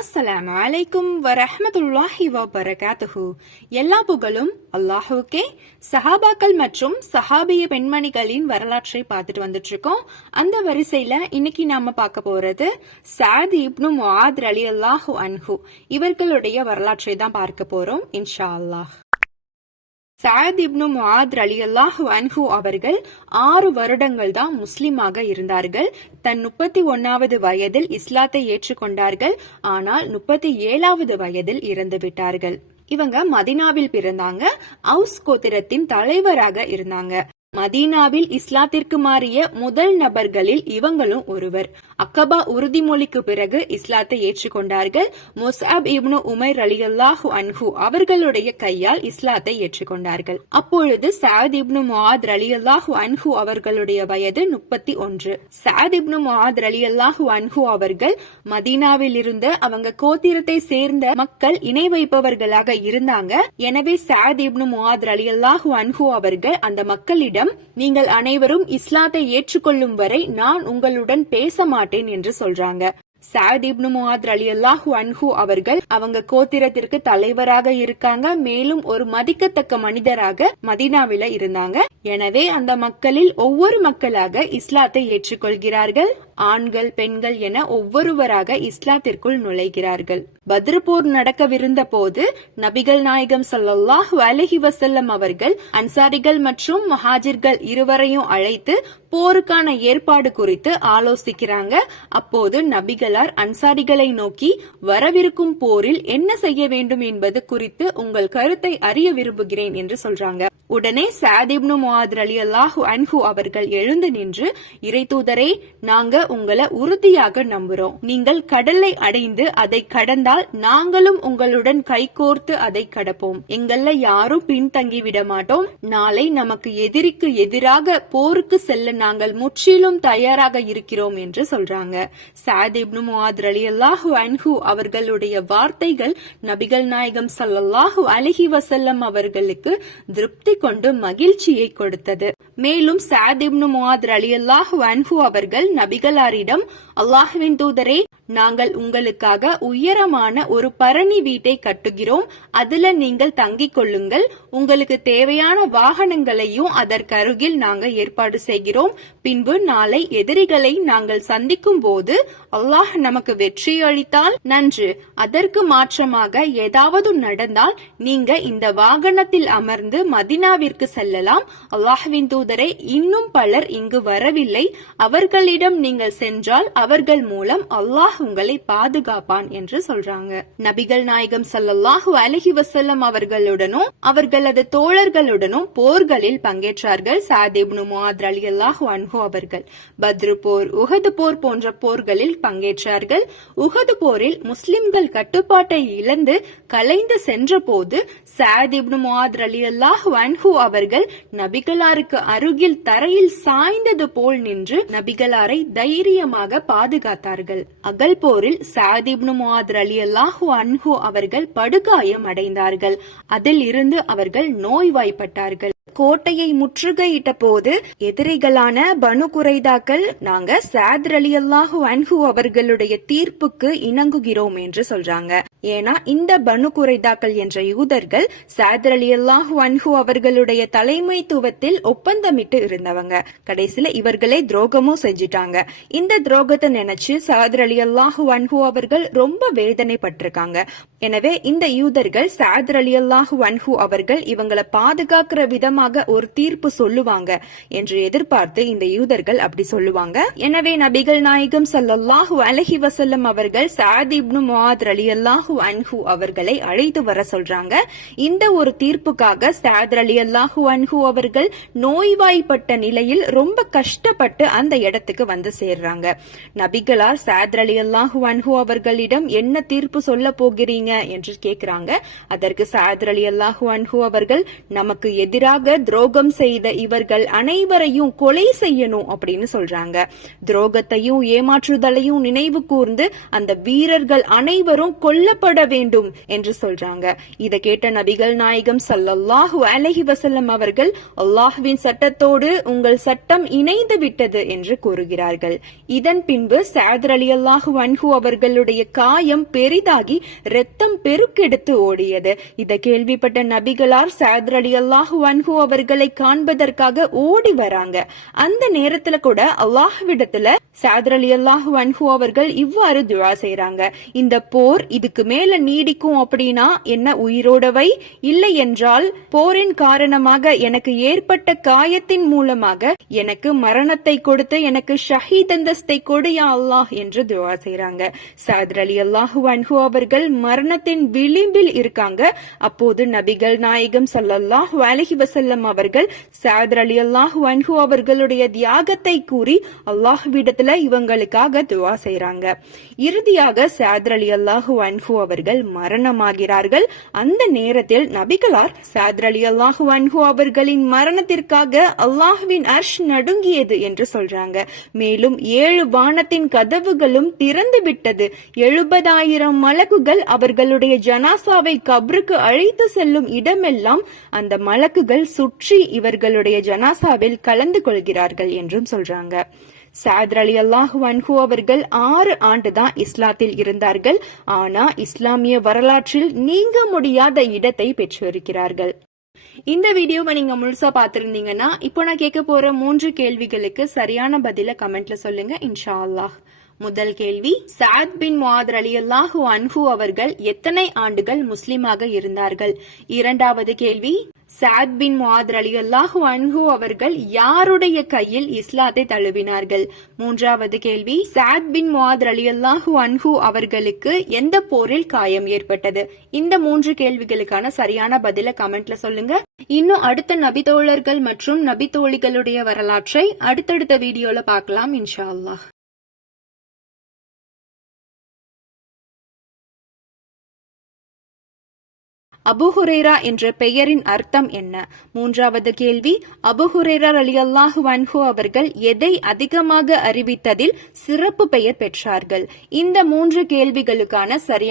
அஸ்ஸலாமு அலைக்கும் வரஹ்மத்துல்லாஹி வபரகாத்துஹு. எல்லா புகழும் அல்லாஹுக்கே சஹாபாக்கள் மற்றும் சஹாபிய பெண்மணிகளின் வரலாற்றை பார்த்துட்டு வந்துட்டு இருக்கோம் அந்த வரிசையில இன்னைக்கு நாம பார்க்க போறது சாத் இப்னு முஆத் அலி அல்லாஹு அன்ஹு. இவர்களுடைய வரலாற்றை தான் பார்க்க போறோம் இன்ஷா அல்லாஹ். சாத் இப்னு முஆத் அல்லாஹ் அன்ஹு அவர்கள் ஆறு வருடங்கள் தான் முஸ்லிமாக இருந்தார்கள். தன் முப்பத்தி ஒன்னாவது வயதில் இஸ்லாத்தை ஏற்றுக்கொண்டார்கள். ஆனால் முப்பத்தி ஏழாவது வயதில் இறந்து விட்டார்கள். இவங்க மதினாவில் பிறந்தாங்க. அவுஸ் கோத்திரத்தின் தலைவராக இருந்தாங்க. மதீனாவில் இஸ்லாத்திற்கு மாறிய முதல் நபர்களில் இவங்களும் ஒருவர். அக்கபா உறுதிமொழிக்கு பிறகு இஸ்லாத்தை ஏற்றுக்கொண்டார்கள். முஸ்அப் இப்னு உமைர் அலியல்லாஹு அன்ஹு அவர்களுடைய கையால் இஸ்லாத்தை ஏற்றுக்கொண்டார்கள். அப்பொழுது சாத் இப்னு முஆத் அலியல்லாஹு அன்ஹு அவர்களுடைய வயது முப்பத்தி ஒன்று சாத் இப்னு முஆத் அலியல்லாஹு அன்ஹு அவர்கள் மதீனாவில் இருந்து அவங்க கோத்திரத்தை சேர்ந்த மக்கள் இணை வைப்பவர்களாக இருந்தாங்க. எனவே சாத் இப்னு முஆத் அலியல்லாஹு அன்ஹு அவர்கள் அந்த மக்களிடம் நீங்கள் அனைவரும் இஸ்லாத்தை ஏற்றுக்கொள்ளும் வரை நான் உங்களுடன் பேச மாட்டேன் என்று சொல்றாங்க. சாத் இப்னு அலி ரலியல்லாஹு அன்ஹு அவர்கள் அவங்க கோத்திரத்திற்கு தலைவராக இருக்காங்க. மேலும் ஒரு மதிக்கத்தக்க மனிதராக மதீனாவில இருந்தாங்க. எனவே அந்த மக்களில் ஒவ்வொரு மக்களாக இஸ்லாத்தை ஏற்றுக்கொள்கிறார்கள். ஆண்கள் பெண்கள் என ஒவ்வொருவராக இஸ்லாத்திற்குள் நுழைகிறார்கள். பத்ர் போர் நடக்கவிருந்த போது நபிகள் நாயகம் ஸல்லல்லாஹு அலஹி வசல்லம் அவர்கள் அன்சாரிகள் மற்றும் மஹாஜிர்கள் இருவரையும் அழைத்து போருக்கான ஏற்பாடு குறித்து ஆலோசிக்கிறாங்க. அப்போது நபிகளார் அன்சாரிகளை நோக்கி வரவிருக்கும் போரில் என்ன செய்ய வேண்டும் என்பது குறித்து உங்கள் கருத்தை அறிய விரும்புகிறேன் என்று சொல்றாங்க. உடனே சாதிப்னு முவாதிர் அலி அல்லாஹு அன்ஹு அவர்கள் எழுந்து நின்று இறை தூதரே நாங்க உங்களை உறுதியாக நம்புறோம். நீங்கள் கடலை அடைந்து அதை கடந்தால் நாங்களும் உங்களுடன் கைகோர்த்து அதை கடப்போம். எங்கள்ல யாரும் பின்தங்கி விட மாட்டோம் நாளை நமக்கு எதிரிக்கு எதிராக போருக்கு செல்ல நாங்கள் முற்றிலும் தயாராக இருக்கிறோம் என்று சொல்றாங்க. சாதிப்னு இப்னு அலி அல்லாஹு அன்ஹு அவர்களுடைய வார்த்தைகள் நபிகள் நாயகம் ஸல்லல்லாஹு அலஹி வசல்லம் அவர்களுக்கு திருப்தி கொண்டு மகிழ்ச்சியை கொடுத்தது. மேலும் சாத் இப்னு அலி அல்லாஹ் அன்ஹு அவர்கள் நபிகளாரிடம் அல்லாஹுவின் தூதரே நாங்கள் உங்களுக்காக உயரமான ஒரு பரணி வீட்டை கட்டுகிறோம். அதுல நீங்கள் தங்கிக் கொள்ளுங்கள். உங்களுக்கு தேவையான வாகனங்களையும் அதற்கருகில் நாங்கள் ஏற்பாடு செய்கிறோம். பின்பு நாளை எதிரிகளை நாங்கள் சந்திக்கும் போது அல்லாஹ் நமக்கு வெற்றி அளித்தால் நன்று. அதற்கு மாற்றமாக ஏதாவது நடந்தால் நீங்க இந்த வாகனத்தில் அமர்ந்து மதினாவிற்கு செல்லலாம். அல்லாஹ்வின் தூதரே இன்னும் பலர் இங்கு வரவில்லை. அவர்களிடம் நீங்கள் சென்றால் அவர்கள் மூலம் அல்லாஹ் உங்களை பாதுகாப்பான் என்று சொல்றாங்க. நபிகள் நாயகம் ஸல்லல்லாஹு அலஹி வசல்லம் அவர்களுடனும் அவர்களது தோழர்களுடனும் போர்களில் பங்கேற்றார்கள். சாத் இப்னு அலி அல்லாஹு அன்ஹு அவர்கள். பத்ரு போர் உகது போர் போன்ற போர்களில் பங்கேற்றார்கள். உகது போரில் முஸ்லிம்கள் கட்டுப்பாட்டை இழந்து கலைந்து சென்ற போது சாத் இப்னு அலி அல்லாஹு அன்ஹு அவர்கள் நபிகளாருக்கு அருகில் தரையில் சாய்ந்தது போல் நின்று நபிகளாரை தைரியமாக பாதுகாத்தார்கள். அகல் போரில் சாதிப்னு இப்னு அலி அல்லாஹு அன்ஹு அவர்கள் படுகாயம் அடைந்தார்கள். அதில் இருந்து அவர்கள் நோய்வாய்ப்பட்டார்கள். கோட்டையை முற்றுகையிட்ட போது எதிரிகளான பனு குறைதாக்கள் நாங்க சாத் அலி அல்லாஹு அன்ஹு அவர்களுடைய தீர்ப்புக்கு இணங்குகிறோம் என்று சொல்றாங்க. ஏன்னா இந்த பனு குறைதாக்கள் என்ற யூதர்கள் சாதர் அலி அல்லாஹு அன்ஹு அவர்களுடைய தலைமைத்துவத்தில் ஒப்பந்தமிட்டு இருந்தவங்க. கடைசியில இவர்களே துரோகமும் செஞ்சிட்டாங்க. இந்த துரோகத்தை நினைச்சு சாதர் அலி அல்லாஹு அன்ஹு அவர்கள் ரொம்ப வேதனைப்பட்டிருக்காங்க. எனவே இந்த யூதர்கள் சாத் அலி அல்லாஹு அன்ஹு அவர்கள் இவங்களை பாதுகாக்கிற விதமாக ஒரு தீர்ப்பு சொல்லுவாங்க என்று எதிர்பார்த்து இந்த யூதர்கள் அப்படி சொல்லுவாங்க. எனவே நபிகள் நாயகம் ஸல்லல்லாஹு அலஹி வசல்லம் அவர்கள் சாத் இப்னு முவாத் அலி அல்லாஹு அன்ஹு அவர்களை அழைத்து வர சொல்றாங்க. இந்த ஒரு தீர்ப்புக்காக சாத் ரலியல்லாஹு அன்ஹு அவர்கள் நோய்வாய்ப்பட்ட நிலையில் ரொம்ப கஷ்டப்பட்டு அந்த இடத்துக்கு வந்து சேர்றாங்க. நபிகளார் சாத் ரலியல்லாஹு அன்ஹு அவர்களிடம் என்ன தீர்ப்பு சொல்ல போகிறீங்க? என்று கேட்கிறாங்க அதற்கு சாயத் அலி அல்லாஹு அன்ஹு அவர்கள் நமக்கு எதிராக துரோகம் செய்த இவர்கள் அனைவரையும் கொலை செய்யணும் அப்படின்னு சொல்றாங்க. துரோகத்தையும் ஏமாற்றுதலையும் நினைவு கூர்ந்து அந்த வீரர்கள் அனைவரும் கொல்லப்பட வேண்டும் என்று சொல்றாங்க. இதை கேட்ட நபிகள் நாயகம் சல்லல்லாஹு அலஹி வசல்லம் அவர்கள் அல்லாஹுவின் சட்டத்தோடு உங்கள் சட்டம் இணைந்து விட்டது என்று கூறுகிறார்கள். இதன் பின்பு சாதர் அலி அல்லாஹு அன்ஹு அவர்களுடைய காயம் பெரிதாகி ரத்தம் பெருக்கெடுத்து ஓடியது. இதை கேள்விப்பட்ட நபிகளார் சாதர் அலி அல்லாஹு அன்ஹு அவர்களை காண்பதற்காக ஓடி வராங்க. அந்த நேரத்துல கூட அல்லாஹ்விடத்துல சாதர் அலி அல்லாஹு அன்ஹு அவர்கள் இவ்வாறு துவா செய்யறாங்க இந்த போர் இதுக்கு மேல நீடிக்கும் அப்படின்னா என்ன உயிரோடவை இல்லை என்றால் போரின் காரணமாக எனக்கு ஏற்பட்ட காயத்தின் மூலமாக எனக்கு மரணத்தை கொடுத்து எனக்கு ஷஹீத் அந்தஸ்தை கொடு யா அல்லாஹ் என்று துவா செய்யறாங்க சாதர் அலி அல்லாஹு அன்ஹு அவர்கள் மரணத்தின் விளிம்பில் இருக்காங்க. அப்போது நபிகள் நாயகம் சல்லல்லாஹ் அலஹி வசல்லம் அவர்கள் சாதர் அலி அல்லாஹு அன்ஹு அவர்களுடைய தியாகத்தை கூறி அல்லாஹ் அல்லாஹ்விடத்துல இவங்களுக்காக துவா செய்றாங்க. இறுதியாக சாதர் அலி அல்லாஹு அன்ஹு அவர்கள் மரணமாகிறார்கள். அந்த நேரத்தில் நபிகளார் சாதர் அலி அல்லாஹு அன்ஹு அவர்களின் மரணத்திற்காக அல்லாஹுவின் அர்ஷ் நடுங்கியது என்று சொல்றாங்க. மேலும் ஏழு வானத்தின் கதவுகளும் திறந்து விட்டது எழுபதாயிரம் மலகுகள் அவர்கள் அவர்களுடைய ஜனாசாவை கப்ருக்கு அழைத்து செல்லும் இடமெல்லாம் அந்த மலக்குகள் சுற்றி இவர்களுடைய ஜனாசாவில் கலந்து கொள்கிறார்கள் என்றும் சொல்றாங்க. சாதர் அலி அல்லாஹ் வன்ஹூ அவர்கள் ஆறு ஆண்டு தான் இஸ்லாத்தில் இருந்தார்கள். ஆனா இஸ்லாமிய வரலாற்றில் நீங்க முடியாத இடத்தை பெற்றிருக்கிறார்கள். இந்த வீடியோவை நீங்க முழுசா பார்த்திருந்தீங்கன்னா இப்போ நான் கேட்க போற மூன்று கேள்விகளுக்கு சரியான பதில கமெண்ட்ல சொல்லுங்க. இன்ஷா அல்லாஹ். முதல் கேள்வி. சாத் பின் முவாத் அலி அல்லாஹு அன்ஹு அவர்கள் எத்தனை ஆண்டுகள் முஸ்லிமாக இருந்தார்கள்? இரண்டாவது கேள்வி. சாத் பின் முவாத் அலி அல்லாஹு அன்ஹு அவர்கள் யாருடைய கையில் இஸ்லாத்தை தழுவினார்கள்? மூன்றாவது கேள்வி. சாத் பின் முவாத் அலி அல்லாஹு அன்ஹு அவர்களுக்கு எந்த போரில் காயம் ஏற்பட்டது? இந்த மூன்று கேள்விகளுக்கான சரியான பதில கமெண்ட்ல சொல்லுங்க. இன்னும் அடுத்த நபித்தோழர்கள் மற்றும் நபித்தோழிகளுடைய வரலாற்றை அடுத்தடுத்த வீடியோல பார்க்கலாம் இன்ஷா அல்லாஹ். அபுஹுரேரா என்ற பெயரின் அர்த்தம் என்ன? மூன்றாவது கேள்வி அபுஹுரேரா அலி அல்லாஹு வன்ஹு அவர்கள் எதை அதிகமாக அறிவித்ததில் சிறப்பு பெயர் பெற்றார்கள்? இந்த மூன்று கேள்விகளுக்கான சரியான